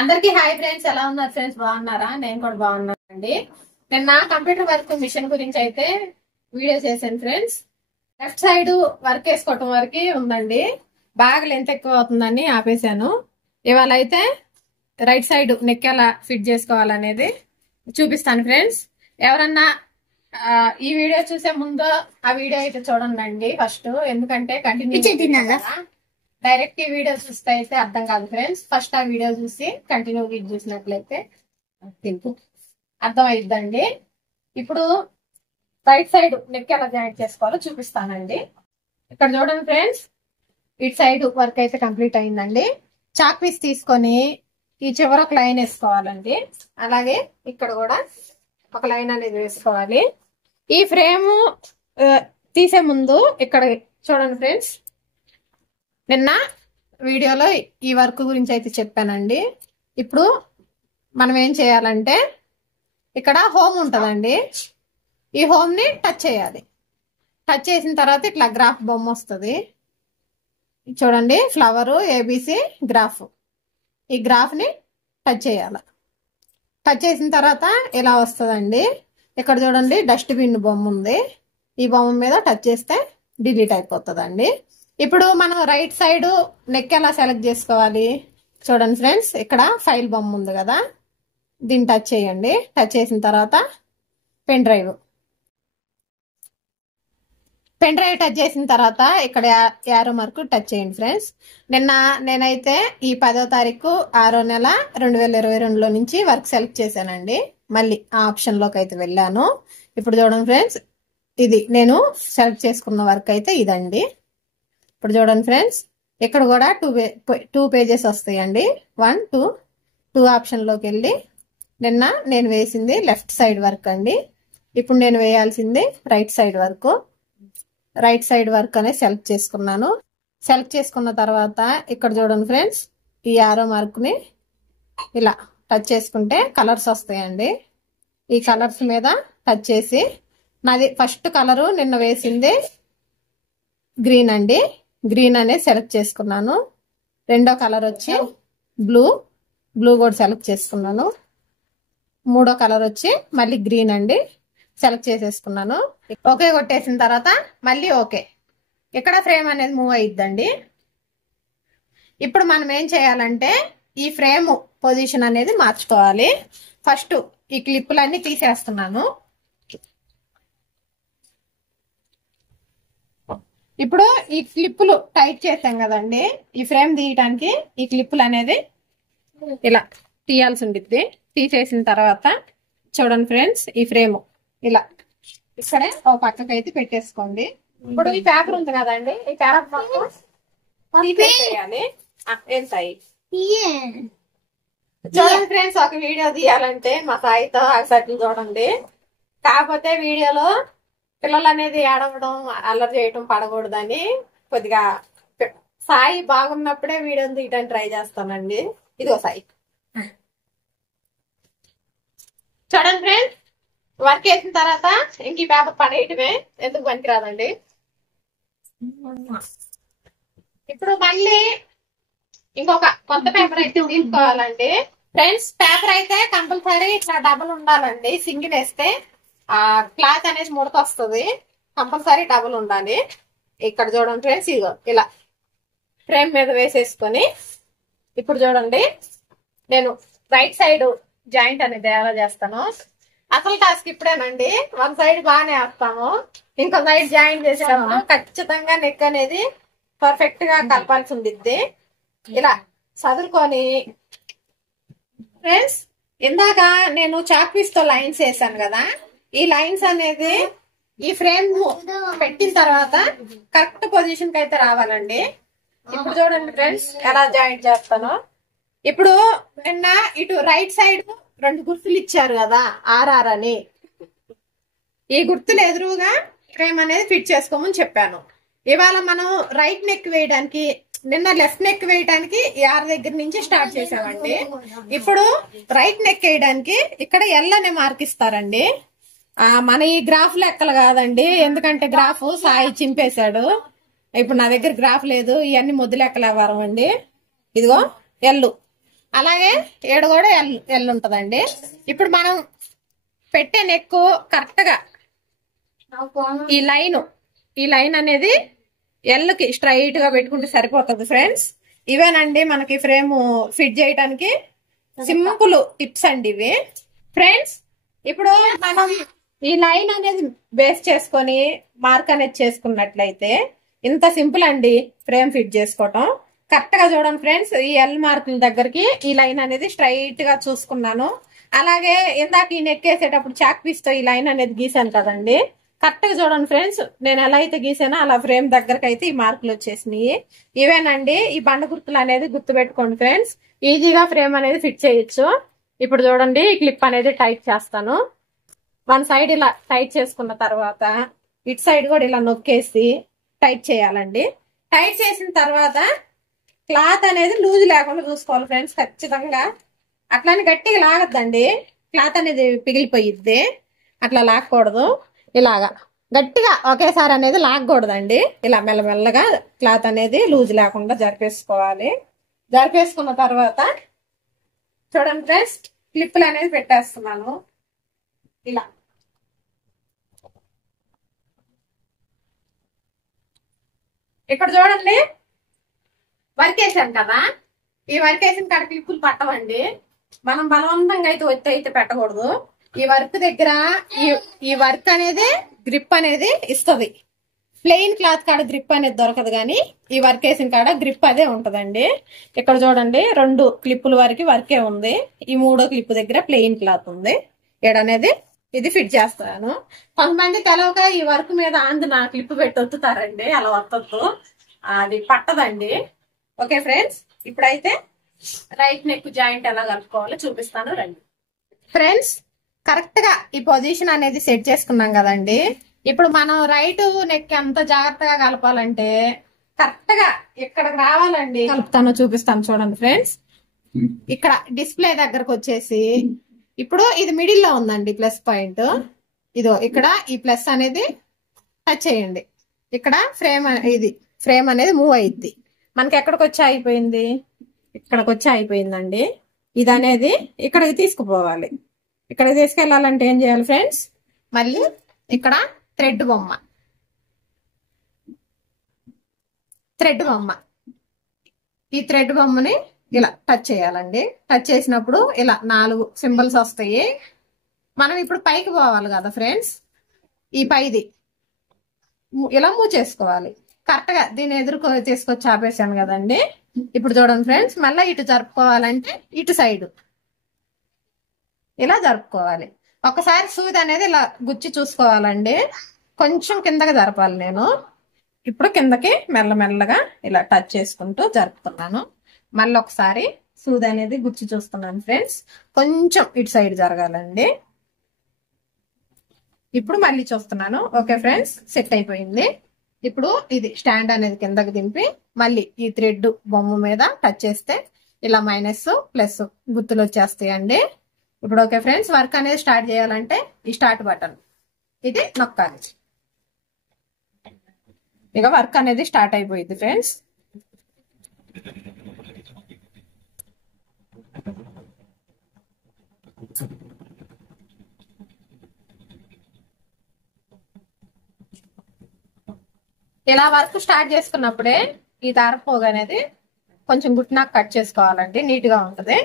అందరికి hi friends, ఎలా ఉన్నారు ఫ్రెండ్స్? బాగున్నారా? నేను కూడా బాగున్నానండి. నేను నా కంప్యూటర్ వర్క్ మిషన్ గురించి అయితే వీడియో చేశాను ఫ్రెండ్స్. లెఫ్ట్ సైడ్ వర్క్ వేసుకోవటం వరకు ఉందండి, బాగా లెంత్ ఎక్కువ అవుతుందని ఆపేశాను. ఇవాళ అయితే రైట్ సైడ్ నెక్ ఎలా ఫిట్ చేసుకోవాలనేది చూపిస్తాను ఫ్రెండ్స్. ఎవరన్నా ఈ వీడియో చూసే ముందు ఆ వీడియో అయితే చూడండి ఫస్ట్, ఎందుకంటే కంటిన్యూ డైరెక్ట్ ఈ వీడియో చూస్తే అయితే అర్థం కాదు ఫ్రెండ్స్. ఫస్ట్ ఆ వీడియో చూసి కంటిన్యూ వీడియో చూసినట్లయితే అర్థం అయిద్దండి. ఇప్పుడు రైట్ సైడ్ నెక్ ఎలా జాయింట్ చేసుకోవాలో చూపిస్తానండి. ఇక్కడ చూడండి ఫ్రెండ్స్, ఇటు సైడ్ వర్క్ అయితే కంప్లీట్ అయిందండి. చాక్ పీస్ తీసుకొని ఈ చివర ఒక లైన్ వేసుకోవాలండి. అలాగే ఇక్కడ కూడా ఒక లైన్ అనేది వేసుకోవాలి. ఈ ఫ్రేమ్ తీసే ముందు ఇక్కడ చూడండి ఫ్రెండ్స్, నిన్న వీడియోలో ఈ వర్క్ గురించి అయితే చెప్పానండి. ఇప్పుడు మనం ఏం చేయాలంటే ఇక్కడ హోమ్ ఉంటుందండి, ఈ హోమ్ ని టచ్ చేయాలి. టచ్ చేసిన తర్వాత ఇట్లా గ్రాఫ్ బొమ్మ వస్తుంది చూడండి, ఫ్లవర్ ఏబిసి గ్రాఫ్. ఈ గ్రాఫ్ ని టచ్ చేయాలి. టచ్ చేసిన తర్వాత ఇలా వస్తుందండి. ఇక్కడ చూడండి డస్ట్ బిన్ బొమ్మ ఉంది, ఈ బొమ్మ మీద టచ్ చేస్తే డిలీట్ అయిపోతుందండి. ఇప్పుడు మనం రైట్ సైడ్ నెక్ ఎలా సెలెక్ట్ చేసుకోవాలి చూడండి ఫ్రెండ్స్. ఇక్కడ ఫైల్ బొమ్మ ఉంది కదా, దీన్ని టచ్ చేయండి. టచ్ చేసిన తర్వాత పెన్ డ్రైవ్ టచ్ చేసిన తర్వాత ఇక్కడ యారో మార్కు టచ్ చేయండి ఫ్రెండ్స్. నేనైతే ఈ 10వ తారీఖు 6వ నెల 2022లో నుంచి వర్క్ సెలెక్ట్ చేశానండి. మళ్ళీ ఆ ఆప్షన్ లోకి అయితే వెళ్ళాను. ఇప్పుడు చూడండి ఫ్రెండ్స్, ఇది నేను సెలెక్ట్ చేసుకున్న వర్క్ అయితే ఇదండి. ఇప్పుడు చూడండి ఫ్రెండ్స్, ఇక్కడ కూడా టూ పేజెస్ వస్తాయండి. 1, 2 ఆప్షన్ లోకి వెళ్ళి నేను వేసింది లెఫ్ట్ సైడ్ వర్క్ అండి. ఇప్పుడు నేను వేయాల్సింది right side work. Right side work అనేది సెలెక్ట్ చేసుకున్నాను. సెలెక్ట్ చేసుకున్న తర్వాత ఇక్కడ చూడండి ఫ్రెండ్స్, ఈ యారో మార్క్ ని ఇలా టచ్ చేసుకుంటే కలర్స్ వస్తాయండి. ఈ కలర్స్ మీద టచ్ చేసి, నాది ఫస్ట్ కలరు నిన్న వేసింది గ్రీన్ అండి, గ్రీన్ అనేది సెలెక్ట్ చేసుకున్నాను. రెండో కలర్ వచ్చి బ్లూ కూడా సెలెక్ట్ చేసుకున్నాను. మూడో కలర్ వచ్చి మళ్ళీ గ్రీన్ అండి, సెలెక్ట్ చేసేసుకున్నాను. ఓకే కొట్టేసిన తర్వాత మళ్ళీ ఓకే, ఇక్కడ ఫ్రేమ్ అనేది మూవ్ అయిద్దండి. ఇప్పుడు మనం ఏం చేయాలంటే ఈ ఫ్రేమ్ పొజిషన్ అనేది మార్చుకోవాలి. ఫస్ట్ ఈ క్లిప్పులన్నీ తీసేస్తున్నాను. ఇప్పుడు ఈ క్లిప్పులు టైట్ చేసాం కదండి, ఈ ఫ్రేమ్ తీయడానికి ఈ క్లిప్పులు అనేది ఇలా తీయాల్సి ఉండిద్ది. తీసేసిన తర్వాత చూడండి ఫ్రెండ్స్, ఈ ఫ్రేమ్ ఇలా ఇక్కడే ఒక పక్కకి అయితే పెట్టేసుకోండి. ఇప్పుడు ఈ పేపర్ ఉంది కదండి, ఈ పేపర్ తీసేయాలి. ఏంటాయి చూడండి ఫ్రెండ్స్, ఒక వీడియో తీయాలంటే మా సాయితో అసలు చూడండి. కాకపోతే వీడియోలో పిల్లలు అనేది ఏడవడం, అల్లరి చేయటం పడకూడదని కొద్దిగా సాయి బాగున్నప్పుడే వీడియోని తీయడానికి ట్రై చేస్తానండి. ఇదిగో సాయి చూడండి ఫ్రెండ్స్, వర్క్ వేసిన తర్వాత ఇంక ఈ పేపర్ పడేయటమే, ఎందుకు పనికిరాదండి. ఇప్పుడు మళ్ళీ ఇంకొక కొత్త పేపర్ అయితే తీసుకోవాలండి ఫ్రెండ్స్. పేపర్ అయితే కంపల్సరీ ఇట్లా డబుల్ ఉండాలండి. సింగిల్ వేస్తే ఆ క్లాత్ అనేది ముడత వస్తుంది, కంపల్సరీ డబుల్ ఉండాలి. ఇక్కడ చూడండి ఫ్రెండ్స్, ఇదిగో ఇలా ఫ్రేమ్ మీద వేసేసుకొని ఇప్పుడు చూడండి నేను రైట్ సైడ్ జాయింట్ అనేది ఎలా చేస్తాను. అసలు టాస్క్ ఇప్పుడేనండి. వన్ సైడ్ బాగానే వేస్తాము, ఇంకో సైడ్ జాయింట్ చేసాము. ఖచ్చితంగా నెక్ అనేది పర్ఫెక్ట్ గా కలపాల్సి ఉండిద్ది. ఇలా చదువుకొని ఫ్రెండ్స్, ఇందాక నేను చాక్ పీస్ తో లైన్స్ వేసాను కదా, ఈ లైన్స్ అనేది ఈ ఫ్రేమ్ పెట్టిన తర్వాత కరెక్ట్ పొజిషన్ కి అయితే రావాలండి. ఇప్పుడు చూడండి ఫ్రెండ్స్ ఎలా జాయింట్ చేస్తాను. ఇప్పుడు నిన్న ఇటు రైట్ సైడ్ 2 గుర్తులు ఇచ్చారు కదా, RR అని. ఈ గుర్తులు ఎదురుగా ఫ్రేమ్ అనేది ఫిట్ చేసుకోమని చెప్పాను. ఇవాళ మనం రైట్ నెక్ వేయడానికి, నిన్న లెఫ్ట్ నెక్ వేయడానికి R దగ్గర నుంచి స్టార్ట్ చేసామండి. ఇప్పుడు రైట్ నెక్ వేయడానికి ఇక్కడ L అనే మార్క్ ఇస్తారండి. మన ఈ గ్రాఫ్ లెక్కలు కాదండి, ఎందుకంటే గ్రాఫ్ సాయి చింపేశాడు. ఇప్పుడు నా దగ్గర గ్రాఫ్ లేదు, ఇవన్నీ ముద్దు లెక్కలు ఇవ్వరం అండి. ఇదిగో ఎల్లు అలాగే ఏడు కూడా ఎల్ ఉంటదండి. ఇప్పుడు మనం పెట్టే నెక్ కరెక్ట్ గా ఈ లైన్ అనేది ఎల్కి స్ట్రైట్ గా పెట్టుకుంటే సరిపోతుంది ఫ్రెండ్స్. ఇవేనండి మనకి ఫ్రేమ్ ఫిట్ చేయడానికి సింపుల్ టిప్స్ అండి ఇవి ఫ్రెండ్స్. ఇప్పుడు మనం ఈ లైన్ అనేది బేస్ చేసుకొని మార్క్ అనేది చేసుకున్నట్లయితే ఇంత సింపుల్ అండి ఫ్రేమ్ ఫిట్ చేసుకోవటం. కరెక్ట్ గా చూడండి ఫ్రెండ్స్, ఈ ఎల్ మార్కుల దగ్గరికి ఈ లైన్ అనేది స్ట్రైట్ గా చూసుకున్నాను. అలాగే ఇందాక ఈ నెక్ వేసేటప్పుడు చాక్ పీస్ తో ఈ లైన్ అనేది గీసాను కదండి. కరెక్ట్ గా చూడండి ఫ్రెండ్స్, నేను ఎలా అయితే గీసానో అలా ఫ్రేమ్ దగ్గరకు అయితే ఈ మార్కులు వచ్చేసినాయి. ఇవేనండి ఈ బండ గుర్తులు అనేది గుర్తు పెట్టుకోండి ఫ్రెండ్స్. ఈజీగా ఫ్రేమ్ అనేది ఫిట్ చేయొచ్చు. ఇప్పుడు చూడండి ఈ క్లిప్ అనేది టైట్ చేస్తాను. వన్ సైడ్ ఇలా టైట్ చేసుకున్న తర్వాత ఇటు సైడ్ కూడా ఇలా నొక్కేసి టైట్ చేయాలండి. టైట్ చేసిన తర్వాత క్లాత్ అనేది లూజ్ లేకుండా చూసుకోవాలి ఫ్రెండ్స్ ఖచ్చితంగా. అట్లానే గట్టిగా లాగద్దండి, క్లాత్ అనేది పిగిలిపోయిద్ది. అట్లా లాగకూడదు, ఇలాగా గట్టిగా ఒకేసారి అనేది లాగకూడదండి. ఇలా మెల్లమెల్లగా క్లాత్ అనేది లూజ్ లేకుండా జరిపేసుకోవాలి. జరిపేసుకున్న తర్వాత చూడండి ఫ్రెండ్స్, క్లిప్పులు అనేది పెట్టేస్తున్నాను ఇలా. ఇక్కడ చూడండి వర్క్ వేసాను కదా, ఈ వర్క్ వేసిన కాడ క్లిప్పులు పట్టవండి. మనం బలవంతంగా అయితే ఒత్తి అయితే పెట్టకూడదు. ఈ వర్క్ దగ్గర ఈ వర్క్ అనేది గ్రిప్ అనేది ఇస్తుంది. ప్లెయిన్ క్లాత్ కాడ గ్రిప్ అనేది దొరకదు, కానీ ఈ వర్క్ వేసిన కాడ గ్రిప్ అదే ఉంటదండి. ఇక్కడ చూడండి 2 క్లిప్పుల వరకు వర్కే ఉంది. ఈ 3వ క్లిప్ దగ్గర ప్లెయిన్ క్లాత్ ఉంది. ఏడనేది ఇది ఫిట్ చేస్తాను. కొంతమంది తెలవక ఈ వర్క్ మీద ఆందున క్లిప్ పెట్టి ఒత్తుతారండి. అలా ఒత్తొద్దు, అది పట్టదండి. ఓకే ఫ్రెండ్స్, ఇప్పుడైతే రైట్ నెక్ జాయింట్ ఎలా కలుపుకోవాలో చూపిస్తాను రండి ఫ్రెండ్స్. కరెక్ట్ గా ఈ పొజిషన్ అనేది సెట్ చేసుకున్నాం కదండి. ఇప్పుడు మనం రైట్ నెక్ ఎంత జాగ్రత్తగా కలపాలంటే కరెక్ట్ గా ఇక్కడికి రావాలండి. కలుపుతాను, చూపిస్తాను చూడండి ఫ్రెండ్స్. ఇక్కడ డిస్ప్లే దగ్గరకు వచ్చేసి ఇప్పుడు ఇది మిడిల్ లో ఉందండి ప్లస్ పాయింట్. ఇదో ఇక్కడ ఈ ప్లస్ అనేది టచ్ చేయండి. ఇక్కడ ఫ్రేమ్ అనేది మూవ్ అయ్యిద్ది. మనకి ఎక్కడికి వచ్చి అయిపోయింది, ఇక్కడికి వచ్చి అయిపోయిందండి. ఇది అనేది ఇక్కడికి తీసుకుపోవాలి. ఇక్కడికి తీసుకెళ్లాలంటే ఏం చేయాలి ఫ్రెండ్స్, మళ్ళీ ఇక్కడ థ్రెడ్ బొమ్మ ఈ థ్రెడ్ బొమ్మని ఇలా టచ్ చేయాలండి. టచ్ చేసినప్పుడు ఇలా 4 సింబల్స్ వస్తాయి. మనం ఇప్పుడు పైకి పోవాలి కదా ఫ్రెండ్స్, ఈ పైది ఇలా మూవ్ చేసుకోవాలి. కరెక్ట్ గా దీన్ని ఎదురుకో తీసుకొచ్చి ఆపేసాను కదండి. ఇప్పుడు చూడండి ఫ్రెండ్స్, మళ్ళీ ఇటు జరుపుకోవాలంటే ఇటు సైడ్ ఇలా జరుపుకోవాలి. ఒకసారి సూది అనేది ఇలా గుచ్చి చూసుకోవాలండి. కొంచెం కిందకి జరపాలి. నేను ఇప్పుడు కిందకి మెల్లమెల్లగా ఇలా టచ్ చేసుకుంటూ జరుపుతున్నాను. మళ్ళీ ఒకసారి సూది అనేది గుచ్చి చూస్తున్నాను ఫ్రెండ్స్. కొంచెం ఇటు సైడ్ జరగాలండి. ఇప్పుడు మళ్ళీ చూస్తున్నాను. ఓకే ఫ్రెండ్స్, సెట్ అయిపోయింది. ఇప్పుడు ఇది స్టాండ్ అనేది కిందకి దింపి మళ్ళీ ఈ థ్రెడ్ బొమ్మ మీద టచ్ చేస్తే ఇలా మైనస్ ప్లస్ గుర్తులు వచ్చేస్తాయండి. ఇప్పుడు ఓకే ఫ్రెండ్స్, వర్క్ అనేది స్టార్ట్ చేయాలంటే ఈ స్టార్ట్ బటన్ ఇది నొక్కాలి. ఇక వర్క్ అనేది స్టార్ట్ అయిపోయింది ఫ్రెండ్స్. ఇలా వర్క్ స్టార్ట్ చేసుకున్నప్పుడే ఈ దారపోగు అనేది కొంచెం గుట్నాకు కట్ చేసుకోవాలండి, నీట్ గా ఉంటది.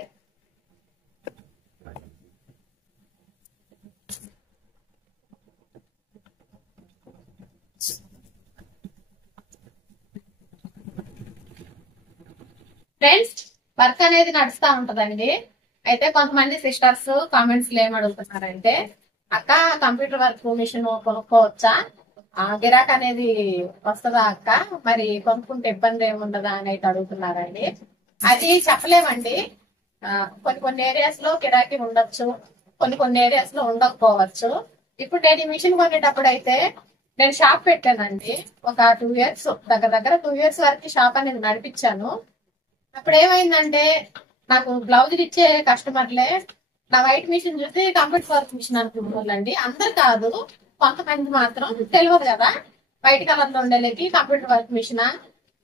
ఫ్రెండ్స్, వర్క్ అనేది నడుస్తా ఉంటదండి. అయితే కొంతమంది సిస్టర్స్ కామెంట్స్ లో ఏమడుగుతున్నారంటే, అక్క కంప్యూటర్ వర్క్ మిషన్ కొనుక్కోవచ్చా, గిరాక్ అనేది వస్తుందా అక్క, మరి కొనుక్కుంటే ఇబ్బంది ఏముండదా అని అయితే అడుగుతున్నారండి. అది చెప్పలేమండి. కొన్ని ఏరియాస్ లో గిరాకీ ఉండొచ్చు, కొన్ని ఏరియాస్ లో ఉండకపోవచ్చు. ఇప్పుడు నేను ఈ మిషన్ కొనేటప్పుడు అయితే నేను షాప్ పెట్టానండి. ఒక 2 years దగ్గర 2 years వరకు షాప్ అనేది నడిపించాను. అప్పుడు ఏమైందంటే, నాకు బ్లౌజులు ఇచ్చే కస్టమర్లే నా వైట్ మిషన్ చూసి కంప్యూటర్ వర్క్ మిషన్ అనుకుంటున్నారండి. అందరు కాదు, కొంతమంది మాత్రం తెలియదు కదా, వైట్ కలర్ లో ఉండేలేకి కంప్యూటర్ వర్క్ మిషన్,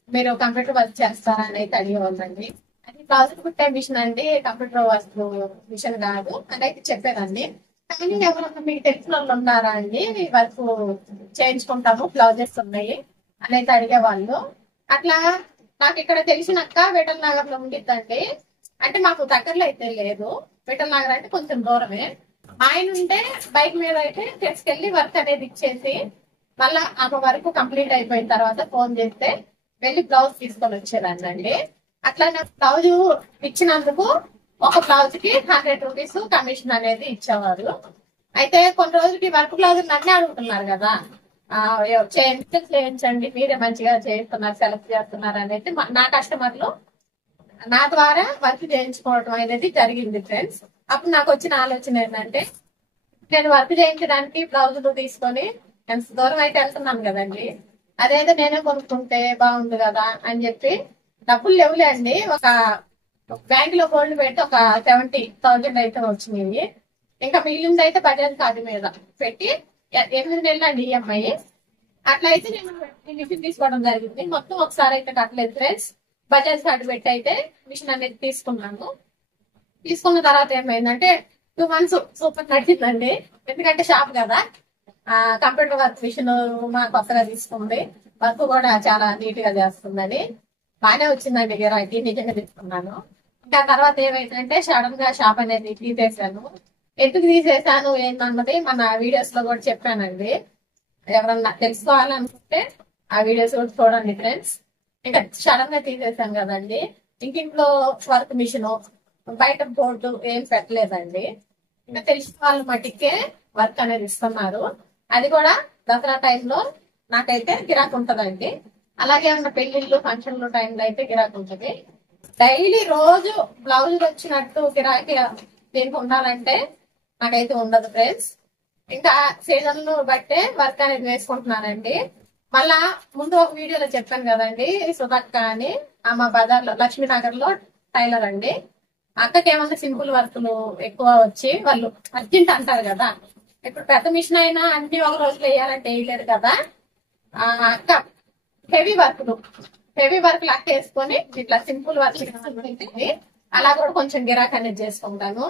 మీరు కంప్యూటర్ వర్క్ చేస్తారా అని అయితే అడిగేవాళ్ళండి. అది బ్లౌజ్ కుట్టే మిషన్ అండి, కంప్యూటర్ వర్క్ మిషన్ కాదు అని అయితే చెప్పేదండి. కానీ ఎవరన్నా మీకు తెలిసిన వాళ్ళు ఉన్నారా అండి, వర్క్ చేయించుకుంటాము, బ్లౌజెస్ ఉన్నాయి అని అయితే అడిగేవాళ్ళు. అట్లా నాకు ఇక్కడ తెలిసిన అక్క విఠల్ నగర్ లో ఉండిద్దండి. అంటే మాకు దగ్గరలో అయితే లేదు, విఠల్ నగర్ అంటే కొంచెం దూరమే. ఆయన ఉంటే బైక్ మీద అయితే తీసుకెళ్లి వర్క్ అనేది ఇచ్చేసి మళ్ళా ఆమె వరకు కంప్లీట్ అయిపోయిన తర్వాత ఫోన్ చేస్తే వెళ్ళి బ్లౌజ్ తీసుకొని వచ్చేదాన్నండి. అట్లా నాకు బ్లౌజ్ ఇచ్చినందుకు ఒక బ్లౌజ్ కి 100 రూపీస్ కమిషన్ అనేది ఇచ్చేవారు. అయితే కొన్ని రోజులకి వర్క్ బ్లౌజ్ నన్నే అడుగుతున్నారు కదా, చేయించండి, మీరే మంచిగా చేస్తున్నారు, సెలెక్ట్ చేస్తున్నారు అనేది నా కస్టమర్లు నా ద్వారా వర్క్ చేయించుకోవడం అనేది జరిగింది ఫ్రెండ్స్. అప్పుడు నాకు వచ్చిన ఆలోచన ఏంటంటే, నేను వర్క్ చేయించడానికి బ్లౌజులు తీసుకొని ఎంత దూరం అయితే వెళ్తున్నాను కదండి, అదేదో నేనే కొనుక్కుంటే బాగుంది కదా అని చెప్పి, డబ్బులు లేవులే అండి, ఒక బ్యాంక్ లో గోల్డ్ పెట్టి ఒక 70,000 అయితే వచ్చినాయి. ఇంకా మిగిలింది అయితే బజాజ్ కార్డు మీద పెట్టి 8 నెలలు అండి ఈఎంఐ. అట్లా అయితే నేను మిషన్ తీసుకోవడం జరిగింది. మొత్తం ఒకసారి అయితే కట్టలేదు ఫ్రెండ్స్, బజాజ్ కార్డు పెట్టి అయితే మిషన్ అనేది తీసుకున్నాను. తీసుకున్న తర్వాత ఏమైందంటే 2 months సూపర్ నడిచిందండి. ఎందుకంటే షాప్ కదా, కంప్యూటర్ వర్క్ మిషన్ మా కొత్తగా తీసుకుంది, వర్క్ కూడా చాలా నీట్ గా చేస్తుందని బాగానే వచ్చిందండి గిరాకీ, నిజంగా తీసుకున్నాను. ఇంకా తర్వాత ఏమైందంటే సడన్ గా షాప్ అనేది తీసేసాను. ఎందుకు తీసేసాను ఏంటన్నది మన వీడియోస్ లో కూడా చెప్పానండి. ఎవరన్నా తెలుసుకోవాలనుకుంటే ఆ వీడియోస్ కూడా చూడండి ఫ్రెండ్స్. ఇంకా సడన్ గా తీసేసాను కదండి, ఇంట్లో వర్క్ మిషన్ బయట బోర్డు ఏం పెట్టలేదండి. ఇంకా తెలిసిన వాళ్ళ మట్టికే వర్క్ అనేది ఇస్తున్నారు. అది కూడా దసరా టైంలో నాకైతే గిరాకు ఉంటదండి. అలాగే ఉన్న పెళ్లిళ్ళు ఫంక్షన్లు టైంలో అయితే గిరాకు ఉంటుంది. డైలీ రోజు బ్లౌజులు వచ్చినట్టు గిరాకీ దీనికి ఉండాలంటే నాకైతే ఉండదు ఫ్రెండ్స్. ఇంకా సీజన్ బట్టే వర్క్ అనేది వేసుకుంటున్నానండి. మళ్ళా ముందు ఒక వీడియోలో చెప్పాను కదండి, సుధక్క అని మా బజార్ లో లక్ష్మీనగర్ లో టైలర్ అండి. అక్కకి ఏమన్నా సింపుల్ వర్క్లు ఎక్కువ వచ్చి వాళ్ళు అర్జెంట్ అంటారు కదా, ఇప్పుడు పెద్ద మిషన్ అయినా అన్ని ఒక రోజులో వేయాలంటే వేయలేరు కదా. అక్క హెవీ వర్క్లు అక్క వేసుకొని ఇట్లా సింపుల్ వర్క్ అలా కూడా కొంచెం గిరాక్ అనేది చేసుకుంటాను.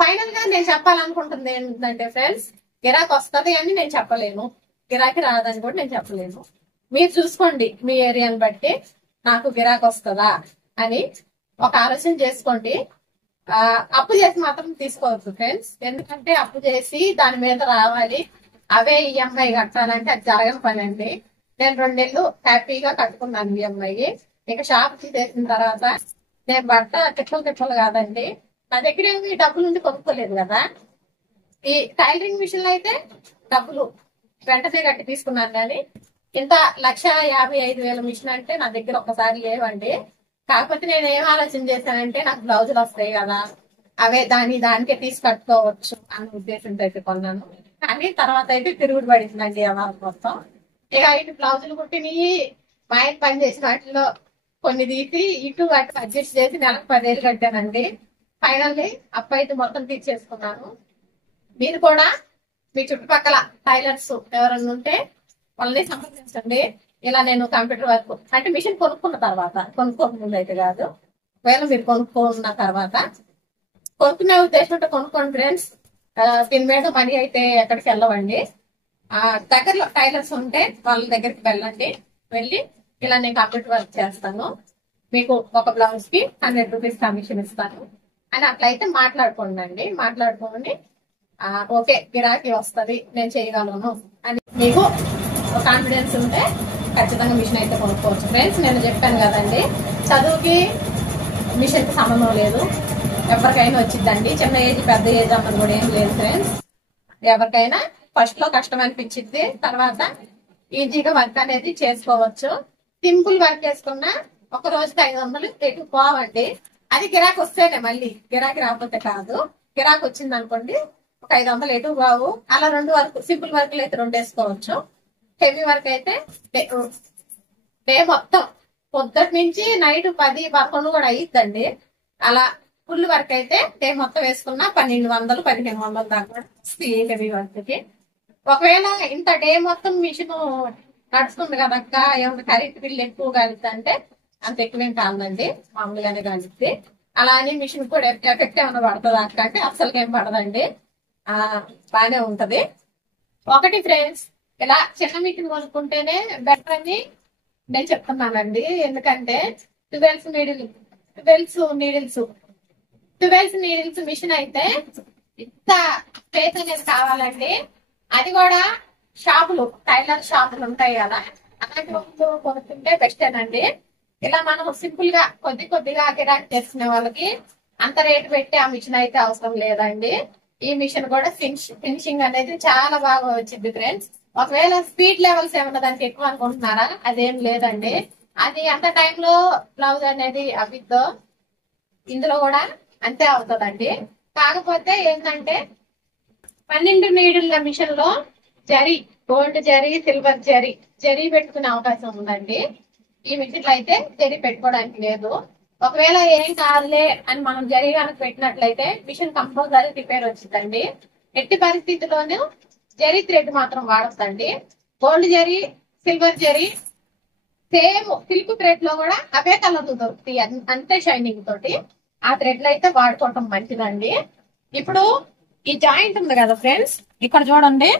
ఫైనల్ గా నేను చెప్పాలనుకుంటుంది ఏంటంటే ఫ్రెండ్స్, గిరాక్ వస్తుంది అని నేను చెప్పలేను, గిరాకీ రాదని కూడా నేను చెప్పలేను. మీరు చూసుకోండి మీ ఏరియాని బట్టి నాకు గిరాకీ వస్తుందా అని ఒక ఆలోచన చేసుకోండి. అప్పు చేసి మాత్రం తీసుకోవచ్చు ఫ్రెండ్స్, ఎందుకంటే అప్పు చేసి దాని మీద రావాలి, అవే ఈఎంఐ కట్టాలంటే అది జరగని పని అండి. నేను 2 నెలలు హ్యాపీగా కట్టుకున్నాను ఈఎంఐ. ఇక షాప్ తీసేసిన తర్వాత నేను బట్ట తిప్పలు కాదండి, నా దగ్గర ఏమి డబ్బులు ఉండి కొనుక్కోలేదు కదా. ఈ టైలరింగ్ మిషన్ అయితే డబ్బులు వెంటనే కట్టి తీసుకున్నాను. కానీ ఇంత 1,55,000 మిషన్ అంటే నా దగ్గర ఒక్కసారి లేవండి. కాకపోతే నేను ఏం ఆలోచన చేశానంటే, నాకు బ్లౌజులు వస్తాయి కదా, అవే దానికే తీసి కట్టుకోవచ్చు అన్న ఉద్దేశంతో అయితే కొన్నాను. కానీ తర్వాత అయితే తిరుగుడు పడిందండి ఆ మొత్తం. ఇక ఇటు బ్లౌజులు కుట్టిని మా ఆయన పని చేసిన వాటిలో కొన్ని తీసి ఇటు అటు అడ్జస్ట్ చేసి నెలకు 10,000 కట్టానండి. ఫైనల్లీ అప్పు అయితే మొత్తం తీర్చేసుకున్నాను. మీరు కూడా మీ చుట్టుపక్కల టైలర్స్ ఎవరన్నా ఉంటే వాళ్ళని సంప్రదించండి. ఇలా నేను కంప్యూటర్ వర్క్ అంటే మిషన్ కొనుక్కున్న తర్వాత, కొనుక్కోకముందు అయితే కాదు, ఒకవేళ మీరు కొనుక్కున్న తర్వాత, కొనుక్కునే ఉద్దేశం ఉంటే కొనుక్కోండి ఫ్రెండ్స్. దీని మీద మనీ అయితే ఎక్కడికి వెళ్ళవండి. దగ్గరలో టైలర్స్ ఉంటే వాళ్ళ దగ్గరికి వెళ్ళండి. వెళ్ళి ఇలా నేను కంప్యూటర్ వర్క్ చేస్తాను, మీకు ఒక బ్లౌజ్ కి 100 రూపీస్ కమిషన్ ఇస్తాను అని అట్లయితే మాట్లాడుకోండి. మాట్లాడుకోండి, ఓకే గిరాకీ వస్తుంది, నేను చేయగలను అని మీకు కాన్ఫిడెన్స్ ఉంటే ఖచ్చితంగా మిషన్ అయితే కొనుక్కోవచ్చు ఫ్రెండ్స్. నేను చెప్పాను కదండి, చదువుకి మిషన్ కి సంబంధం లేదు, ఎవరికైనా వచ్చిద్దండి. చిన్న ఏజ్ పెద్ద ఏజ్ అన్నది కూడా ఏం లేదు ఫ్రెండ్స్. ఎవరికైనా ఫస్ట్ లో కష్టం అనిపించింది, తర్వాత ఈజీగా వర్క్ అనేది చేసుకోవచ్చు. సింపుల్ వర్క్ చేసుకున్నా ఒక రోజుకి 500 ఎక్కువ పోవండి. అది గిరాకీ వస్తేనే, మళ్ళీ గిరాకీ రాకపోతే కాదు. గిరాకీ వచ్చింది అనుకోండి ఒక 500 ఎటు బావు. అలా 2 వర్క్ సింపుల్ వర్క్లు అయితే 2 వేసుకోవచ్చు. హెవీ వర్క్ అయితే డే మొత్తం పొద్దుటి నుంచి నైట్ 10, 11 కూడా అయ్యిద్దండి. అలా ఫుల్ వర్క్ అయితే డే మొత్తం వేసుకున్నా 1,200, 1,500 దాకా వస్తాయి హెవీ వర్క్ కి. ఒకవేళ ఇంత డే మొత్తం మిషన్ నడుస్తుంది కదక్క, ఏమన్నా కరెంట్ బిల్ ఎక్కువ కలుగుతా అంటే అంత ఎక్కువేం కాదండి, మామూలుగానే కానిస్తే. అలా అని మిషన్ కూడా ఎఫెక్ట్ ఏమైనా పడుతుంది అంటే అస్సలు ఏం పడదండి, బాగానే ఉంటది. ఒకటి ఫ్రెండ్స్, ఇలా చిన్న మిషన్ కొనుక్కుంటేనే బెటర్ అని నేను చెప్తున్నానండి. ఎందుకంటే 12 నీడిల్స్ మిషన్ అయితే ఇంత స్పేస్ అనేది కావాలండి. అది కూడా షాపులు, టైలర్ షాపులు ఉంటాయి కదా, అలాంటి వాళ్ళు కొనుక్కుంటే బెస్టేనండి. ఇలా మనం సింపుల్ గా కొద్దిగా గిరాకీ చేసుకునే వాళ్ళకి అంత రేటు పెట్టి ఆ మిషన్ అయితే అవసరం లేదండి. ఈ మిషన్ కూడా ఫినిషింగ్ అనేది చాలా బాగా వచ్చింది ఫ్రెండ్స్. ఒకవేళ స్పీడ్ లెవెల్స్ ఏమన్నా దానికి ఎక్కువ అనుకుంటున్నారా, అదేం లేదండి. అది ఎంత టైంలో బ్లౌజ్ అనేది అవిద్దో ఇందులో కూడా అంతే అవుతుందండి. కాకపోతే ఏంటంటే 12 నీడిల్ల మిషన్ లో గోల్డ్ జరీ, సిల్వర్ జరీ పెట్టుకునే అవకాశం ఉందండి. ఈ మిషన్ లో అయితే జరీ పెట్టుకోవడానికి లేదు. ఒకవేళ ఏం కాదులే అని మనం జరీ కనుక పెట్టినట్లయితే మిషన్ కంపల్సరీ రిపేర్ వచ్చిందండి. ఎట్టి పరిస్థితిలోనూ జరీ థ్రెడ్ మాత్రం వాడొద్దండి. Gold zari, silver zari same silk thread లో కూడా అవే కలర్లు దొరుకుతాయి, అంతే షైనింగ్ తోటి. ఆ థ్రెడ్లు అయితే వాడుకోవటం మంచిదండి. ఇప్పుడు ఈ జాయింట్ ఉంది కదా ఫ్రెండ్స్, ఇక్కడ చూడండి.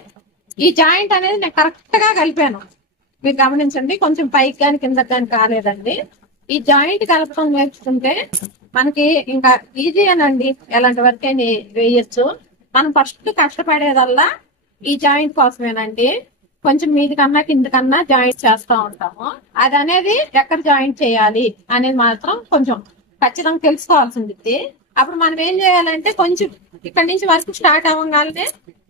ఈ జాయింట్ అనేది నేను కరెక్ట్ గా కలిపాను, మీరు గమనించండి. కొంచెం పైకి కానీ కిందకి కానీ కాలేదండి. ఈ జాయింట్ కలపడం నేర్చుకుంటే మనకి ఇంకా ఈజీగానండి, ఎలాంటి వర్క్ అయినా వేయచ్చు. మనం ఫస్ట్ కష్టపడేదల్లా ఈ జాయింట్ కోసమేనండి. కొంచెం మీది కన్నా కింద కన్నా జాయింట్ చేస్తూ ఉంటాము. అది అనేది ఎక్కడ జాయింట్ చేయాలి అనేది మాత్రం కొంచెం ఖచ్చితంగా తెలుసుకోవాల్సింది. అప్పుడు మనం ఏం చేయాలంటే కొంచెం ఇక్కడ నుంచి వర్క్ స్టార్ట్ అవ్వగానే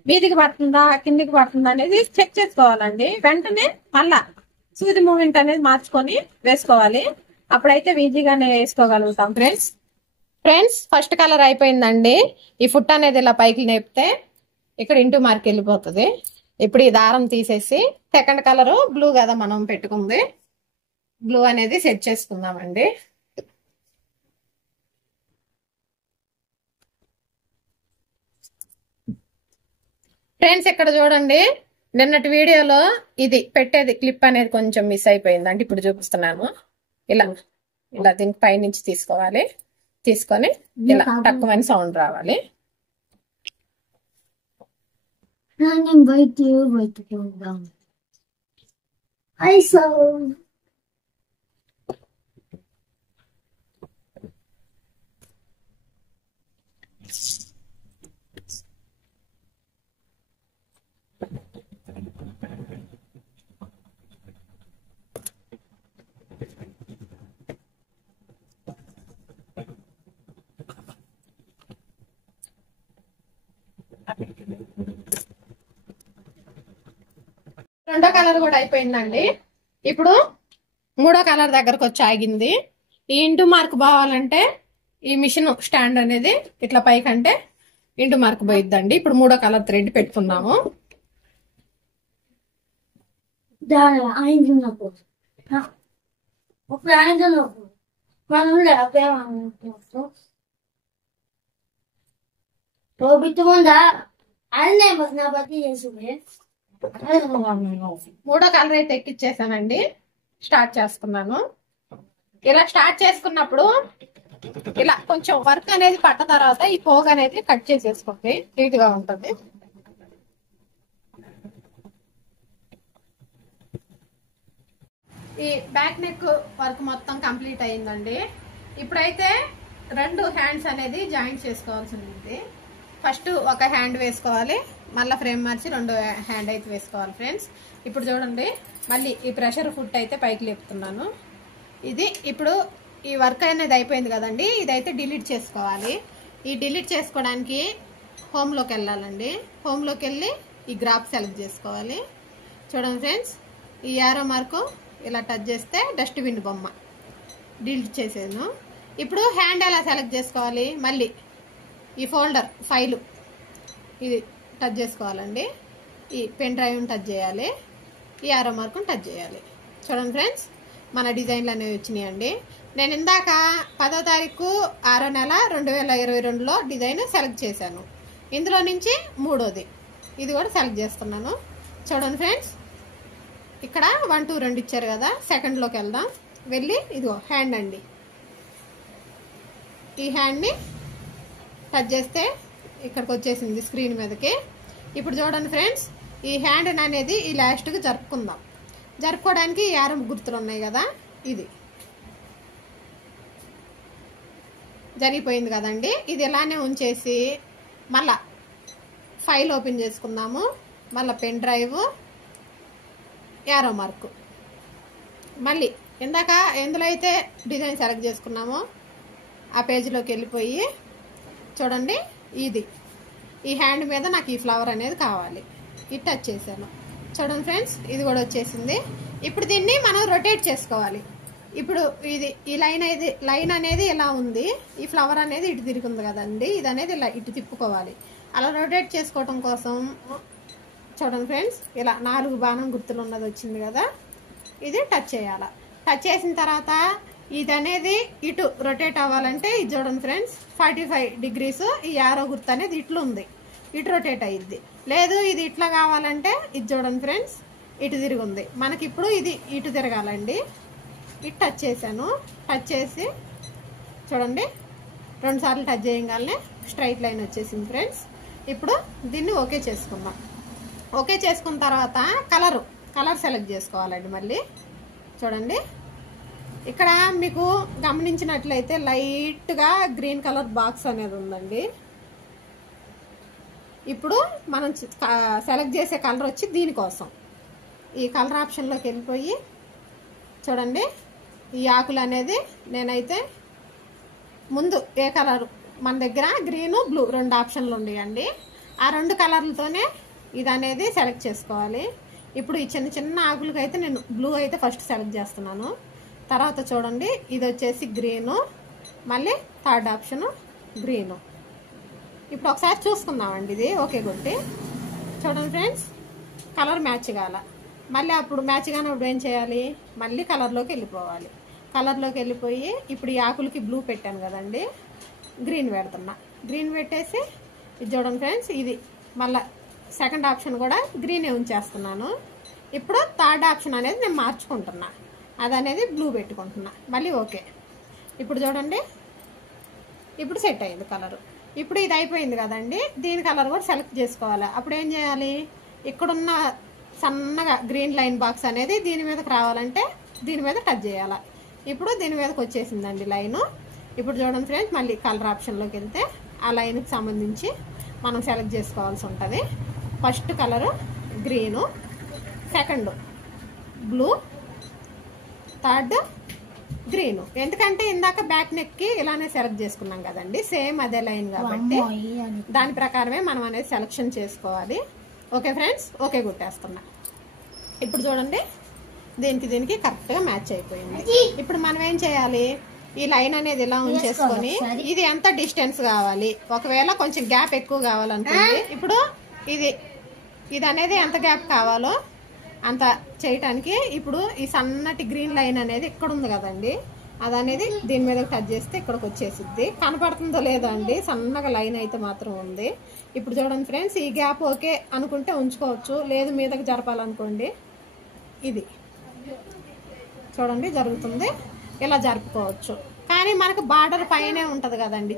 మీదికి పడుతుందా కిందికి పడుతుందా అనేది చెక్ చేసుకోవాలండి. వెంటనే మళ్ళా సూది మూమెంట్ అనేది మార్చుకొని వేసుకోవాలి. అప్పుడైతే ఈజీగానే వేసుకోగలుగుతాం ఫ్రెండ్స్. ఫస్ట్ కలర్ అయిపోయిందండి. ఈ ఫుట్ అనేది ఇలా పైకి నేపితే ఇక్కడ ఇంటూ మార్క్ వెళ్ళిపోతుంది. ఇప్పుడు ఈ దారం తీసేసి సెకండ్ కలర్ బ్లూ కదా మనం పెట్టుకుంది, బ్లూ అనేది సెట్ చేసుకుందామండి. ఫ్రెండ్స్ ఇక్కడ చూడండి, నిన్నటి వీడియోలో ఇది పెట్టేది క్లిప్ అనేది కొంచెం మిస్ అయిపోయిందండి. ఇప్పుడు చూపిస్తున్నాను. ఇలా దీనికి పైనుంచి తీసుకోవాలి, తీసుకొని ఇలా తక్కువని సౌండ్ రావాలి. రెండో కలర్ కూడా అయిపోయిందండి. ఇప్పుడు మూడో కలర్ దగ్గరకు వచ్చి ఆగింది. ఈ ఇంటూ మార్క్ పోవాలంటే ఈ మిషన్ స్టాండ్ అనేది ఇట్లా పైకంటే ఇంటూ మార్క్ పోయిద్దండి. ఇప్పుడు మూడో కలర్ థ్రెడ్ పెట్టుకుందాము. మూడో కలర్ అయితే ఎక్కిచ్చేసానండి. స్టార్ట్ చేసుకున్నాను. ఇలా స్టార్ట్ చేసుకున్నప్పుడు ఇలా కొంచెం వర్క్ అనేది పట్ట తర్వాత ఈ పోగు అనేది కట్ చేసేసుకోండి, నీట్ గా ఉంటుంది. ఈ బ్యాక్ నెక్ వర్క్ మొత్తం కంప్లీట్ అయిందండి. ఇప్పుడైతే 2 హ్యాండ్స్ అనేది జాయింట్ చేసుకోవాల్సి ఉంది. ఫస్ట్ ఒక హ్యాండ్ వేసుకోవాలి, మళ్ళీ ఫ్రేమ్ మార్చి 2వ హ్యాండ్ అయితే వేసుకోవాలి ఫ్రెండ్స్. ఇప్పుడు చూడండి, మళ్ళీ ఈ ప్రెషర్ ఫుట్ అయితే పైకి లేపుతున్నాను. ఇది ఇప్పుడు ఈ వర్క్ అనేది అయిపోయింది కదండి, ఇదైతే డిలీట్ చేసుకోవాలి. ఈ డిలీట్ చేసుకోవడానికి హోమ్లోకి వెళ్ళాలండి. హోమ్లోకి వెళ్ళి ఈ గ్రాఫ్ సెలెక్ట్ చేసుకోవాలి. చూడండి ఫ్రెండ్స్, ఈ యారో మార్కు ఇలా టచ్ చేస్తే డస్ట్బిన్ బొమ్మ డిలీట్ చేసాను. ఇప్పుడు హ్యాండ్ ఎలా సెలెక్ట్ చేసుకోవాలి, మళ్ళీ ఈ ఫోల్డర్ ఫైలు ఇది టచ్ చేసుకోవాలండి. ఈ పెన్ డ్రైవ్ని టచ్ చేయాలి, ఈ యారో మార్కుని టచ్ చేయాలి. చూడండి ఫ్రెండ్స్, మన డిజైన్లు అనేవి వచ్చినాయండి. నేను ఇందాక 10వ తారీఖు 6వ నెల 2022లో డిజైన్ సెలెక్ట్ చేశాను. ఇందులో నుంచి 3వది ఇది కూడా సెలెక్ట్ చేస్తున్నాను. చూడండి ఫ్రెండ్స్, ఇక్కడ 1 2 2 ఇచ్చారు కదా, సెకండ్లోకి వెళ్దాం. వెళ్ళి ఇదిగో హ్యాండ్ అండి, ఈ హ్యాండ్ని టచ్ చేస్తే ఇక్కడికి వచ్చేసింది స్క్రీన్ మీదకి. ఇప్పుడు చూడండి ఫ్రెండ్స్, ఈ హ్యాండ్ అనేది ఈ లాస్ట్కి జరుపుకుందాం. జరుపుకోవడానికి ఈ యారో గుర్తులు ఉన్నాయి కదా, ఇది జరిగిపోయింది కదండి. ఇది ఇలానే ఉంచేసి మళ్ళా ఫైల్ ఓపెన్ చేసుకుందాము. మళ్ళీ పెన్ డ్రైవ్, యారో మార్కు, మళ్ళీ ఇందాక ఎందులో అయితే డిజైన్ సెలెక్ట్ చేసుకున్నామో ఆ పేజీలోకి వెళ్ళిపోయి చూడండి, ఇది ఈ హ్యాండ్ మీద నాకు ఈ ఫ్లవర్ అనేది కావాలి. ఇది టచ్ చేశాను. చూడండి ఫ్రెండ్స్, ఇది కూడా వచ్చేసింది. ఇప్పుడు దీన్ని మనం రొటేట్ చేసుకోవాలి. ఇప్పుడు ఇది ఈ లైన్ అనేది ఇలా ఉంది, ఈ ఫ్లవర్ అనేది ఇటు తిరుగుంది కదండి, ఇది అనేది ఇలా ఇటు తిప్పుకోవాలి. అలా రొటేట్ చేసుకోవటం కోసం చూడండి ఫ్రెండ్స్, ఇలా 4 బాణం గుర్తులు ఉన్నది వచ్చింది కదా, ఇది టచ్ చేయాలి. టచ్ చేసిన తర్వాత ఇది అనేది ఇటు రొటేట్ అవ్వాలంటే ఇది చూడండి ఫ్రెండ్స్, 45 degrees ఈ యారో గుర్తు అనేది ఇట్లు ఉంది, ఇటు రొటేట్ అయ్యిద్ది. లేదు ఇది ఇట్లా కావాలంటే ఇది చూడండి ఫ్రెండ్స్, ఇటు తిరిగి ఉంది. మనకి ఇప్పుడు ఇది ఇటు తిరగాలండి. ఇటు టచ్ చేశాను. టచ్ చేసి చూడండి 2 సార్లు టచ్ చేయగానే స్ట్రైట్ లైన్ వచ్చేసింది ఫ్రెండ్స్. ఇప్పుడు దీన్ని ఓకే చేసుకుందాం. ఓకే చేసుకున్న తర్వాత కలర్ సెలెక్ట్ చేసుకోవాలండి. మళ్ళీ చూడండి, ఇక్కడ మీకు గమనించినట్లయితే లైట్గా గ్రీన్ కలర్ బాక్స్ అనేది ఉందండి. ఇప్పుడు మనం సెలెక్ట్ చేసే కలర్ వచ్చి దీనికోసం ఈ కలర్ ఆప్షన్లోకి వెళ్ళిపోయి చూడండి, ఈ ఆకులు అనేది నేనైతే ముందు ఏ కలర్ మన దగ్గర గ్రీను బ్లూ 2 ఆప్షన్లు ఉన్నాయండి. ఆ 2 కలర్లతోనే ఇది అనేది సెలెక్ట్ చేసుకోవాలి. ఇప్పుడు ఈ చిన్న చిన్న ఆకులకి అయితే నేను బ్లూ అయితే ఫస్ట్ సెలెక్ట్ చేస్తున్నాను. తర్వాత చూడండి, ఇది వచ్చేసి గ్రీను, మళ్ళీ 3rd ఆప్షను గ్రీను. ఇప్పుడు ఒకసారి చూసుకుందామండి, ఇది ఓకే కొట్టి చూడండి ఫ్రెండ్స్, కలర్ మ్యాచ్ కాల. మళ్ళీ అప్పుడు మ్యాచ్ కానప్పుడు ఏం చేయాలి, మళ్ళీ కలర్లోకి వెళ్ళిపోవాలి. కలర్లోకి వెళ్ళిపోయి ఇప్పుడు ఈ ఆకులకి బ్లూ పెట్టాను కదండి, గ్రీన్ పెడుతున్నా. గ్రీన్ పెట్టేసి ఇది చూడండి ఫ్రెండ్స్, ఇది మళ్ళీ 2nd ఆప్షన్ కూడా గ్రీనే ఉంచేస్తున్నాను. ఇప్పుడు 3rd ఆప్షన్ అనేది నేను మార్చుకుంటున్నా, అది అనేది బ్లూ పెట్టుకుంటున్నా. మళ్ళీ ఓకే. ఇప్పుడు చూడండి, ఇప్పుడు సెట్ అయింది కలరు. ఇప్పుడు ఇది అయిపోయింది కదండి, దీని కలర్ కూడా సెలెక్ట్ చేసుకోవాలి. అప్పుడు ఏం చేయాలి, ఇక్కడున్న సన్నగా గ్రీన్ లైన్ బాక్స్ అనేది దీని మీదకి రావాలంటే దీని మీద టచ్ చేయాలి. ఇప్పుడు దీని మీదకి వచ్చేసిందండి లైను. ఇప్పుడు చూడండి ఫ్రెండ్స్, మళ్ళీ కలర్ ఆప్షన్లోకి వెళ్తే ఆ లైన్కి సంబంధించి మనం సెలెక్ట్ చేసుకోవాల్సి ఉంటుంది. First colour green, 2nd blue, 3rd green. ఎందుకంటే ఇందాక బ్యాక్ నెక్కి ఇలానే సెలెక్ట్ చేసుకున్నాం కదండి, సేమ్ అదే లైన్ కాబట్టి దాని ప్రకారమే మనం అనేది సెలెక్షన్ చేసుకోవాలి. ఓకే ఫ్రెండ్స్, ఓకే కొట్టేస్తున్నా. ఇప్పుడు చూడండి, దీనికి కరెక్ట్గా మ్యాచ్ అయిపోయింది. ఇప్పుడు మనం ఏం చేయాలి, ఈ లైన్ అనేది ఇలా ఉంచేసుకొని ఇది ఎంత డిస్టెన్స్ కావాలి, ఒకవేళ కొంచెం గ్యాప్ ఎక్కువ కావాలనుకోండి, ఇప్పుడు ఇది అనేది ఎంత గ్యాప్ కావాలో అంత చేయటానికి ఇప్పుడు ఈ సన్నటి గ్రీన్ లైన్ అనేది ఇక్కడ ఉంది కదండి, అది అనేది దీని మీద టచ్ చేస్తే ఇక్కడికి వచ్చేసిద్ది. కనపడుతుందో లేదో అండి, సన్నగా లైన్ అయితే మాత్రం ఉంది. ఇప్పుడు చూడండి ఫ్రెండ్స్, ఈ గ్యాప్ ఓకే అనుకుంటే ఉంచుకోవచ్చు, లేదు మీదకి జరపాలనుకోండి, ఇది చూడండి జరుగుతుంది, ఇలా జరుపుకోవచ్చు. కానీ మనకు బార్డర్ పైనే ఉంటుంది కదండి,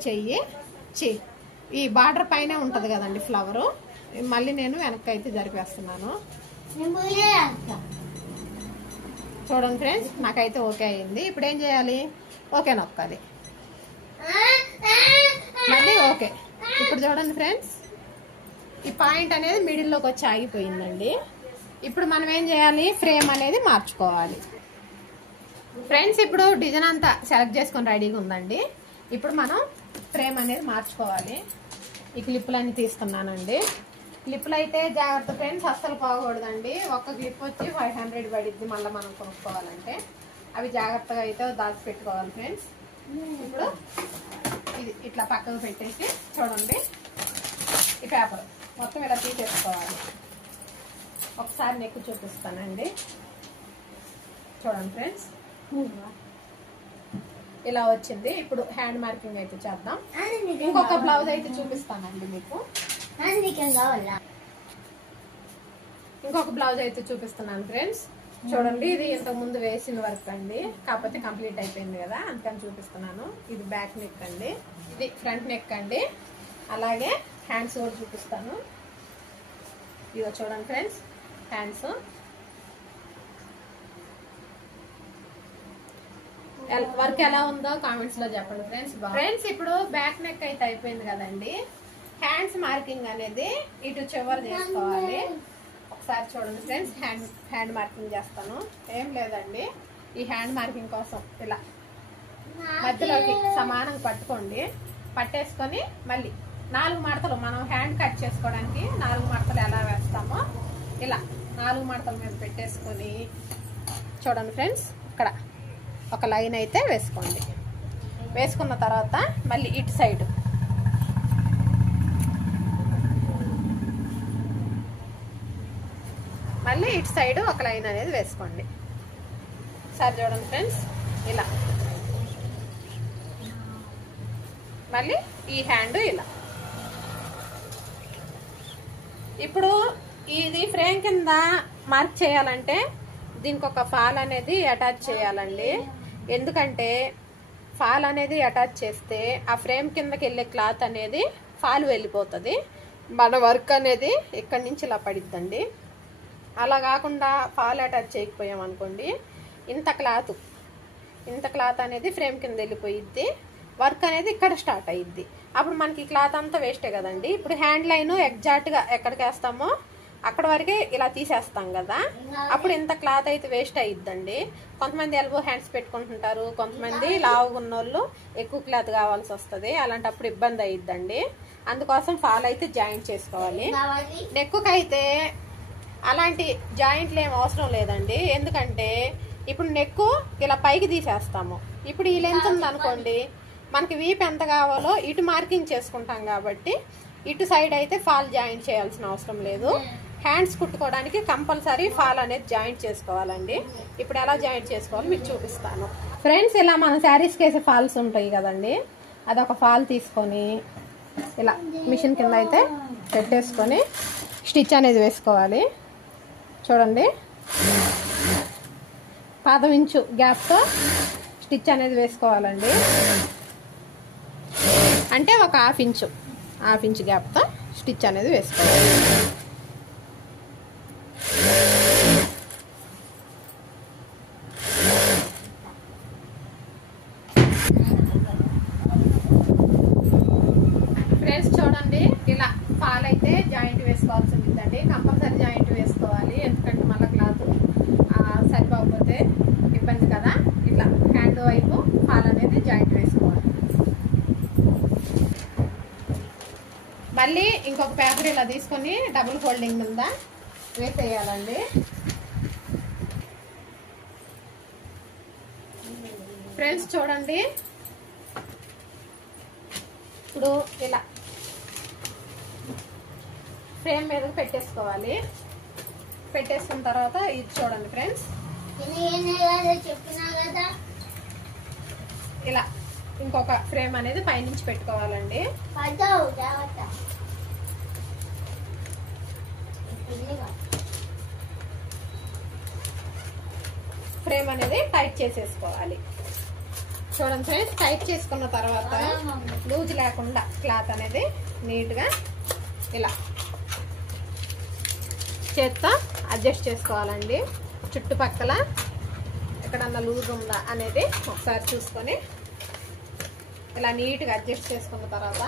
ఈ బార్డర్ పైనే ఉంటుంది కదండి ఫ్లవరు. మళ్ళీ నేను వెనక్కి అయితే జరిపేస్తున్నాను. చూడండి ఫ్రెండ్స్, నాకైతే ఓకే అయింది. ఇప్పుడు ఏం చేయాలి, ఓకే నొక్కాలి, మళ్ళీ ఓకే. ఇప్పుడు చూడండి ఫ్రెండ్స్, ఈ పాయింట్ అనేది మిడిల్లోకి వచ్చి ఆగిపోయిందండి. ఇప్పుడు మనం ఏం చేయాలి, ఫ్రేమ్ అనేది మార్చుకోవాలి. ఫ్రెండ్స్, ఇప్పుడు డిజైన్ అంతా సెలెక్ట్ చేసుకొని రెడీగా ఉందండి. ఇప్పుడు మనం ఫ్రేమ్ అనేది మార్చుకోవాలి. ఈ క్లిప్పులన్నీ తీసుకున్నానండి. క్లిప్పులు అయితే జాగ్రత్త ఫ్రెండ్స్, అస్సలు పోకూడదండి. ఒక్క క్లిప్ వచ్చి 500 పడిద్ది మళ్ళీ మనం కొనుక్కోవాలంటే. అవి జాగ్రత్తగా అయితే దాచి పెట్టుకోవాలి ఫ్రెండ్స్. ఇప్పుడు ఇది ఇట్లా పక్కకు పెట్టేసి చూడండి, ఈ పేపర్ మొత్తం ఇలా తీసేసుకోవాలి. ఒకసారి నెక్కు చూపిస్తానండి. చూడండి ఫ్రెండ్స్, ఇలా వచ్చింది. ఇప్పుడు హ్యాండ్ మార్కింగ్ అయితే చేద్దాం. ఇంకొక బ్లౌజ్ అయితే చూపిస్తానండి మీకు. ఇంకొక బ్లౌజ్ అయితే చూపిస్తున్నాను ఫ్రెండ్స్. చూడండి, ఇది ఇంతకు ముందు వేసిన వర్క్ అండి, కాకపోతే కంప్లీట్ అయిపోయింది కదా అందుకని చూపిస్తున్నాను. ఇది బ్యాక్ నెక్ అండి, ఇది ఫ్రంట్ నెక్ అండి. అలాగే హ్యాండ్స్ కూడా చూపిస్తాను. ఇదో చూడండి ఫ్రెండ్స్, హ్యాండ్స్ వర్క్ ఎలా ఉందో కామెంట్స్ లో చెప్పండి ఫ్రెండ్స్. ఫ్రెండ్స్ ఇప్పుడు బ్యాక్ నెక్ అయితే అయిపోయింది కదండి, హ్యాండ్స్ మార్కింగ్ అనేది ఇటు చివరి చేసుకోవాలి. ఒకసారి చూడండి ఫ్రెండ్స్, హ్యాండ్ మార్కింగ్ చేస్తాను. ఏం లేదండి, ఈ హ్యాండ్ మార్కింగ్ కోసం ఇలా మధ్యలోకి సమానంగా పట్టుకోండి. పట్టేసుకొని మళ్ళీ 4 మడతలు, మనం హ్యాండ్ కట్ చేసుకోవడానికి 4 మడతలు ఎలా వేస్తామో ఇలా 4 మడతల మీద పెట్టేసుకొని చూడండి ఫ్రెండ్స్, ఇక్కడ ఒక లైన్ అయితే వేసుకోండి. వేసుకున్న తర్వాత మళ్ళీ ఇటు సైడ్ ఒక లైన్ అనేది వేసుకోండి. సరే చూడండి ఫ్రెండ్స్, ఇలా మళ్ళీ ఈ హ్యాండ్ ఇలా. ఇప్పుడు ఇది ఫ్రేమ్ కింద మార్క్ చేయాలంటే దీనికి ఒక ఫాల్ అనేది అటాచ్ చేయాలండి. ఎందుకంటే ఫాల్ అనేది అటాచ్ చేస్తే ఆ ఫ్రేమ్ కిందకి వెళ్ళే క్లాత్ అనేది ఫాల్ వెళ్ళిపోతుంది, మన వర్క్ అనేది ఇక్కడి నుంచి ఇలా పడిద్దండి. అలా కాకుండా ఫాల్ అటాచ్ చేయకపోయాం అనుకోండి, ఇంత క్లాత్ అనేది ఫ్రేమ్ కింద వెళ్ళిపోయిద్ది, వర్క్ అనేది ఇక్కడ స్టార్ట్ అయ్యిద్ది. అప్పుడు మనకి క్లాత్ అంతా వేస్టే కదండి. ఇప్పుడు హ్యాండ్ లైన్ ఎగ్జాక్ట్గా ఎక్కడికి వేస్తామో అక్కడ వరకే ఇలా తీసేస్తాం కదా, అప్పుడు ఇంత క్లాత్ అయితే వేస్ట్ అయ్యిద్దండి. కొంతమంది ఎల్బో హ్యాండ్స్ పెట్టుకుంటుంటారు, కొంతమంది లావుగా ఉన్నోళ్ళు ఎక్కువ క్లాత్ కావాల్సి వస్తుంది, అలాంటప్పుడు ఇబ్బంది అయ్యిద్దండి. అందుకోసం ఫాల్ అయితే జాయింట్ చేసుకోవాలి. నెక్కుకి అయితే అలాంటి జాయింట్లు ఏం అవసరం లేదండి, ఎందుకంటే ఇప్పుడు నెక్కు ఇలా పైకి తీసేస్తాము. ఇప్పుడు ఈ లెంత్ ఉందనుకోండి, మనకి వీప్ ఎంత కావాలో ఇటు మార్కింగ్ చేసుకుంటాం కాబట్టి ఇటు సైడ్ అయితే ఫాల్ జాయింట్ చేయాల్సిన అవసరం లేదు. హ్యాండ్స్ కుట్టుకోవడానికి కంపల్సరీ ఫాల్ అనేది జాయింట్ చేసుకోవాలండి. ఇప్పుడు ఎలా జాయింట్ చేసుకోవాలో మీకు చూపిస్తాను ఫ్రెండ్స్. ఇలా మన శారీస్కి వేసే ఫాల్స్ ఉంటాయి కదండి, అదొక ఫాల్ తీసుకొని ఇలా మిషన్ కింద అయితే పెట్టేసుకొని స్టిచ్ అనేది వేసుకోవాలి. చూడండి, 1/2 ఇంచు గ్యాప్తో స్టిచ్ అనేది వేసుకోవాలండి. అంటే ఒక హాఫ్ ఇంచు గ్యాప్తో స్టిచ్ అనేది వేసుకోవాలి. ఫ్రెండ్స్ చూడండి, ఇలా ఫాల్ అయితే జాయింట్ వేసుకోవాల్సి ఉంటుందండి, కంపల్సరీ జాయింట్ వేసుకోవాలి. ఎందుకంటే మళ్ళీ క్లాత్ సరిపోకపోతే ఇబ్బంది కదా. ఇట్లా హ్యాండ్ వైపు ఫాల్ అనేది జాయింట్ వేసుకోవాలి. మళ్ళీ ఇంకొక పేపర్ ఇలా తీసుకొని డబుల్ ఫోల్డింగ్ మీద వేసేయాలండి. ఫ్రెండ్స్ చూడండి, ఇప్పుడు ఇలా ఫ్రేమ్ మీదకి పెట్టేసుకోవాలి. పెట్టేసుకున్న తర్వాత ఇది చూడండి ఫ్రెండ్స్, ఇలా ఇంకొక ఫ్రేమ్ అనేది పైనుంచి పెట్టుకోవాలండి. ఫ్రేమ్ అనేది టైట్ చేసేసుకోవాలి. చూడండి ఫ్రెండ్స్, టైట్ చేసుకున్న తర్వాత లూజ్ లేకుండా క్లాత్ అనేది నీట్గా ఇలా చేత్తో అడ్జస్ట్ చేసుకోవాలండి. చుట్టుపక్కల ఎక్కడన్నా లూజ్ ఉందా అనేది ఒకసారి చూసుకొని ఇలా నీట్గా అడ్జస్ట్ చేసుకున్న తర్వాత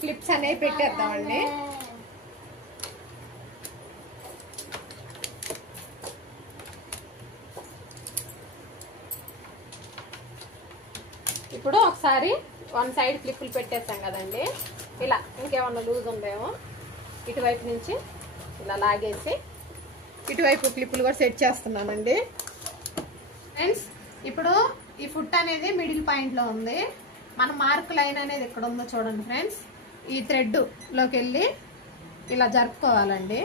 క్లిప్స్ అనేవి పెట్టేద్దామండి. ఇప్పుడు ఒకసారి 1 సైడ్ క్లిప్పులు పెట్టేస్తాం కదండి, ఇలా ఇంకేమన్నా లూజ్ ఉందేమో ఇటువైపు నుంచి ఇలా లాగేసి ఇటువైపు క్లిప్పులు కూడా సెట్ చేస్తున్నానండి. ఫ్రెండ్స్ ఇప్పుడు ఈ ఫుట్ అనేది మిడిల్ పాయింట్లో ఉంది, మన మార్క్ లైన్ అనేది ఎక్కడ ఉందో చూడండి ఫ్రెండ్స్. ఈ థ్రెడ్ లోకి వెళ్ళి ఇలా జరుపుకోవాలండి.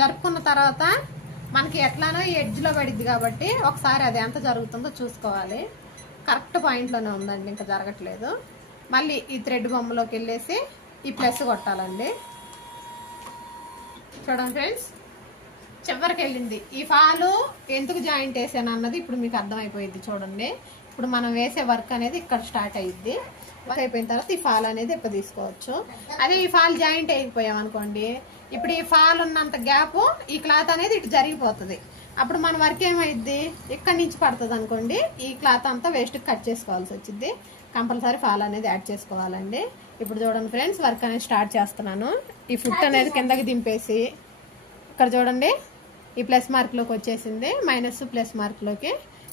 జరుపుకున్న తర్వాత మనకి ఎట్లానో ఈ ఎడ్జ్లో పడిద్ది కాబట్టి ఒకసారి అది ఎంత జరుగుతుందో చూసుకోవాలి. కరెక్ట్ పాయింట్లోనే ఉందండి, ఇంకా జరగట్లేదు. మళ్ళీ ఈ థ్రెడ్ బొమ్మలోకి వెళ్ళేసి ఈ ప్లస్ కొట్టాలండి. చూడండి ఫ్రెండ్స్, చివరికి వెళ్ళింది. ఈ ఫాలు ఎందుకు జాయింట్ వేసాను అన్నది ఇప్పుడు మీకు అర్థమైపోయింది. చూడండి, ఇప్పుడు మనం వేసే వర్క్ అనేది ఇక్కడ స్టార్ట్ అయ్యిద్ది. వర్క్ అయిపోయిన తర్వాత ఈ ఫాల్ అనేది ఇప్పుడు తీసుకోవచ్చు. అదే ఈ ఫాల్ జాయింట్ అయిపోయాం అనుకోండి, ఇప్పుడు ఈ ఫాల్ ఉన్నంత గ్యాప్ ఈ క్లాత్ అనేది ఇటు జరిగిపోతుంది. అప్పుడు మన వర్క్ ఏమైద్ది, ఇక్కడి నుంచి పడుతుంది అనుకోండి, ఈ క్లాత్ అంతా వేస్ట్ కట్ చేసుకోవాల్సి వచ్చింది. కంపల్సరీ ఫాల్ అనేది యాడ్ చేసుకోవాలండి. ఇప్పుడు చూడండి ఫ్రెండ్స్, వర్క్ అనేది స్టార్ట్ చేస్తున్నాను. ఈ ఫుట్ అనేది కిందకి దింపేసి ఇక్కడ చూడండి ఈ ప్లస్ మార్క్లోకి వచ్చేసింది, మైనస్ ప్లస్ మార్క్లోకి.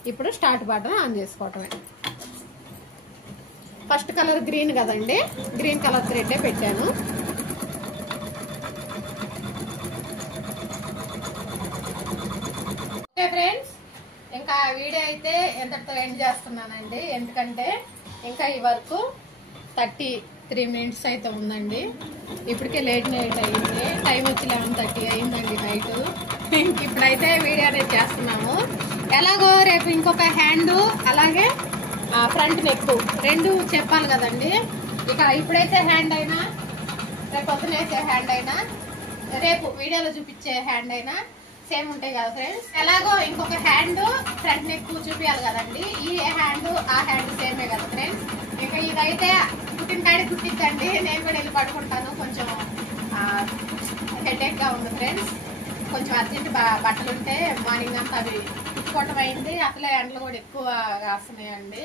ఇప్పుడు స్టార్ట్ బటన్ ఆన్ చేసుకోవటమే. ఫస్ట్ కలర్ గ్రీన్ కదండి, గ్రీన్ కలర్ థ్రెడ్డే పెట్టాను. ఓకే ఫ్రెండ్స్, ఇంకా వీడియో అయితే ఎంతటితో ఎండ్ చేస్తున్నానండి. ఎందుకంటే ఇంకా ఈ వర్క్ 33 మినిట్స్ అయితే ఉందండి. ఇప్పటికే లేట్ నైట్ అయింది, టైం వచ్చి 11:30 అయిందండి నైట్. ఇప్పుడైతే వీడియో అనేది చేస్తున్నాము. ఎలాగో రేపు ఇంకొక హ్యాండ్ అలాగే ఫ్రంట్ నెక్ రెండు చెప్పాలి కదండి. ఇక ఇప్పుడైతే హ్యాండ్ అయినా, రేపు పొద్దున వేసే హ్యాండ్ అయినా, రేపు వీడియోలో చూపించే హ్యాండ్ అయినా సేమ్ ఉంటాయి కదా ఫ్రెండ్స్. ఎలాగో ఇంకొక హ్యాండ్ ఫ్రంట్ నెక్ చూపించాలి కదండి. ఈ హ్యాండ్ ఆ హ్యాండ్ సేమే కదా ఫ్రెండ్స్. ఇక ఇదైతే పుట్టిన కాడి కుట్టిద్దండి, నేను కూడా వెళ్ళి పడుకుంటాను. కొంచెం హెడేక్ గా ఉంది ఫ్రెండ్స్. కొంచెం అర్జెంట్ బట్టలు ఉంటే మార్నింగ్ అంతా అవి కుట్టుకోవటం అయింది. అసలే ఎండలు కూడా ఎక్కువ కాస్తున్నాయండి.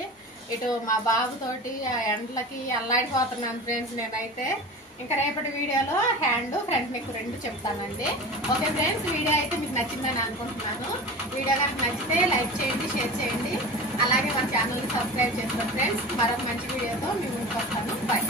ఇటు మా బాబుతోటి ఆ ఎండలకి అల్లాడిపోతున్నాను ఫ్రెండ్స్ నేనైతే. ఇంకా రేపటి వీడియోలో హ్యాండ్ ఫ్రంట్ నెక్ రెండు చెప్తానండి. ఓకే ఫ్రెండ్స్, వీడియో అయితే మీకు నచ్చిందని అనుకుంటున్నాను. వీడియో కనుక నచ్చితే లైక్ చేయండి, షేర్ చేయండి, అలాగే మన ఛానల్ని సబ్స్క్రైబ్ చేసుకోండి ఫ్రెండ్స్. మరొక మంచి వీడియోతో మీ ముందుకు వస్తాను. బాయ్.